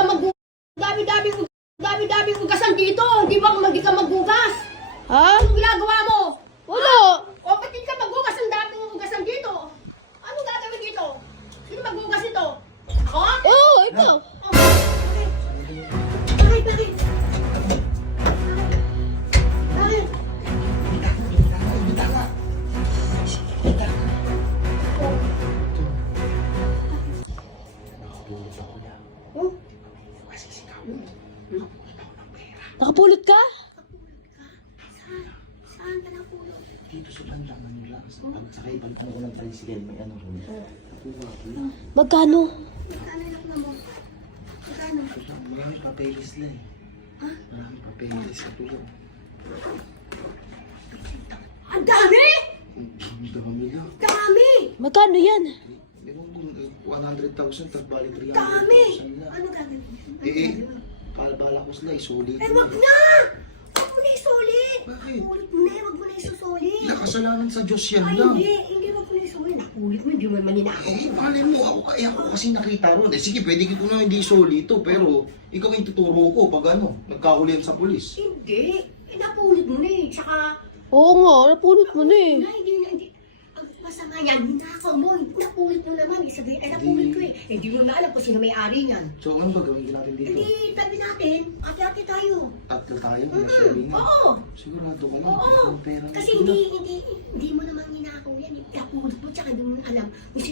ka dami-dami ugasan dito. Hindi ba hindi ka magbugas? Ha? Anong ginagawa mo? Wala. O, ba't hindi ka magbugas? Ang daming ugasan dito. Anong gagawin dito? Sino magbugas ito? Ako? Oo, ikaw. Oh, bakit? Bakit? Oh, Nakapulot ka? saan ka napulot? Dito sa bandang Manila. Sa kaibang ko ng tricycle, may ano ko. Magkano? Magkano lang na mo? Magkano? Maraming papeles na eh. Ha? Maraming papeles sa tulong. Ang dami! Ang dami na. Dami! Magkano yan? Hindi ko kung 100,000 tapos bali 300,000 Dami! lang. Ano gagawin? Bala ko sila, isulit Eh, mo. wag na! Wag mo na isulit! Bakit? Ulit mo na, wag mo na isusulit! Kasalanan sa Diyos yan Ay, lang. hindi wag mo na isulit. Nakulit mo, hindi mo naman ninakaw. Malin mo, ako kasi nakita ron. Sige, pwede ko na hindi isolito, pero ikaw yung tuturo ko pag nagkahulihan sa pulis. Hindi. Napulit mo na eh. Tsaka, Oo nga, napulot mo na eh. hindi. Ang masama yan, ninakaw mo. Napulit mo naman. Isabi, napulit ko eh. Hindi mo na alam kung sino may-ari niyan. So, ano ba gawin natin dito? Hindi, tabi natin. Ate-ate tayo. Tatlo tayo, may sharing nga. Oo. Sigurado ka lang, Oo. ang pera na Kasi ito hindi mo naman ninakaw yan. Napulit mo, tsaka hindi mo na alam kung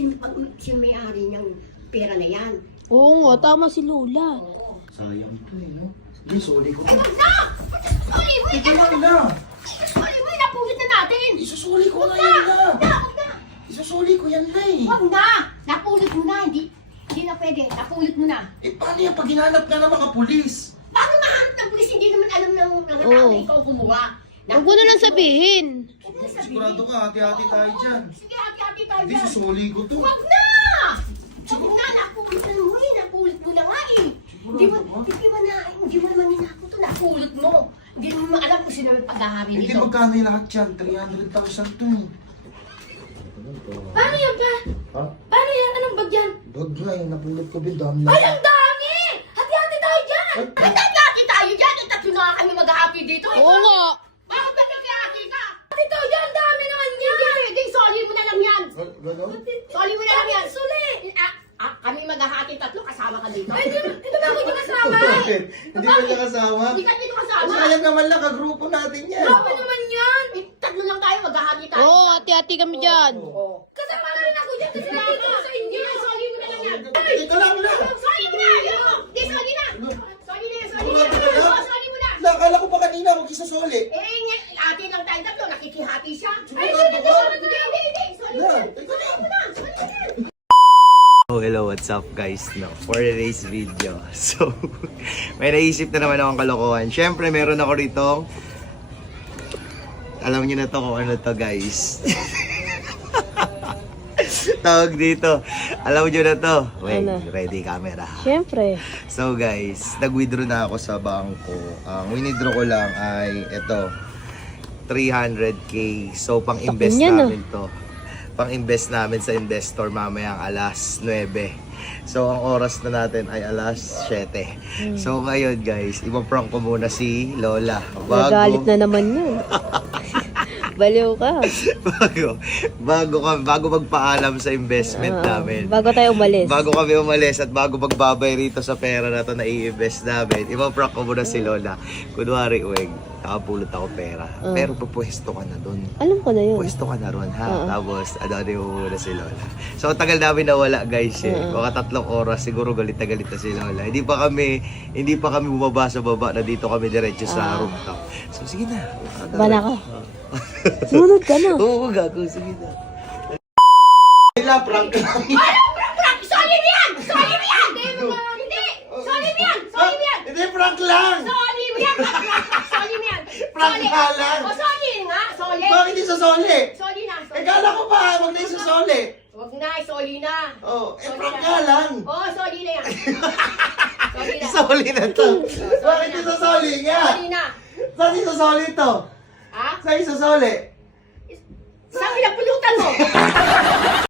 sino may-ari niyang pera na yan. Oo nga, tama si Lola. Oo. Sayang to eh, no? Hindi, sorry ko. Wag na! Sorry mo! Ito lang na! Sorry mo! Napulit na natin! Isusuli ko Wag na na! yan na! Wag na! Wag na! Isusuli ko yan na eh! Wag na! Napulit mo na! Hindi na pwede. Napulit mo na. Eh, paano yan pag hinanap na ng mga pulis? Paano mahanap ng pulis? Hindi naman alam ng tao Oo. na ikaw gumawa. Huwag mo na lang sabihin. Huwag mo sabihin. Sigurado ka, hati-hati tayo dyan. Sige, hati-hati tayo Hindi, dyan. susuli ko to. Wag na! Wag na! Napulit na mo eh. Napulit mo na nga eh. Hindi mo naman ninako to. Napulit mo. Hindi mo naman alam kung sino may paghahari Hindi, nito. magkano yung lahat yan? 300,000 to eh. Paano yan pa? Ha? Paano yan? Anong bag yan? Bag nga eh, napulot ko din dami Ay, ang dami! Hati-hati tayo dyan! Ay, hati-hati tayo dyan! Ang tatlo na kami mag-happy dito. Oo nga. Bakit ba nag-happy ka? Hati tayo dyan! Ang dami naman yan! Hindi, soli mo na lang yan! Gano'n? Soli mo na lang yan! Soli! Kami mag-hati tatlo, kasama ka dito. Ay, hindi ba hindi kasama? Bakit? Hindi ba niya kasama? Hindi ka dito kasama. Sayang naman lang, kagrupo natin yan. Grabe naman yan! Tatlo lang tayo, mag-happy tayo. Oo, hati-hati kami dyan. Oo. Kasama na rin ako dyan kasi nakita ko sa inyo. Soli mo na lang yan. Ito lang na. Soli mo na! Hindi, soli na! Soli na yan, soli na! Oo, soli mo na! Nakakala ko pa kanina, huwag isusuli. Ate lang tayo tatlo, nakikihati siya. Ay, Hindi. Soli mo yan. Soli mo na. Soli mo na. Oh, hello, what's up guys? No, for today's video. So, may naisip na naman akong kalokohan. Siyempre, meron ako rito. Alam niyo na to kung ano to guys. Tawag dito. Alam niyo na to. Wait, Ano? ready camera. Siyempre. So guys, nag-withdraw na ako sa bangko. Ang winidraw ko lang ay ito. 300k. So, pang-invest Takin yan, namin to. Pang-invest namin sa investor mamayang alas 9. So, ang oras na natin ay alas 7. So, ngayon guys, ipaprank ko muna si Lola. Nagalit na naman yun. Baliw ka. bago magpaalam sa investment namin. Bago tayo umalis. Bago kami umalis at bago magbabay rito sa pera na to na i-invest namin, ipaprank ko muna si Lola. Kunwari, uweg, nakapulot ako pera. Pero pupwesto ka na dun. Alam ko na yun. Pwesto ka na ron, ha? Tapos, ano mo muna si Lola. So, ang tagal namin nawala, guys, eh. Mga 3 oras, siguro galit na si Lola. Hindi pa kami bumaba sa baba na dito kami diretso sa rooftop. So, sige na. Bala ka. Sumunod ka na. Oo, gago. Sige na. Wala, prank lang. Prank! Soli mo yan! Soli mo yan! Hindi! Soli mo yan! Soli mo yan! Hindi, prank lang. Soli mo yan! Soli mo yan! Prank Soli. nga lang. O, soli nga! Soli! Bakit hindi susuli? Soli na! Eh, kala ko pa, huwag na isusuli. Huwag na, soli na! Oh, eh, Soli prank na. nga lang. Oo, soli na yan! Soli na! Isuli na to. Bakit isusuli nga? Soli na! Saan isusuli to? Ha? Saan isusuli? Saan pinapulutan mo?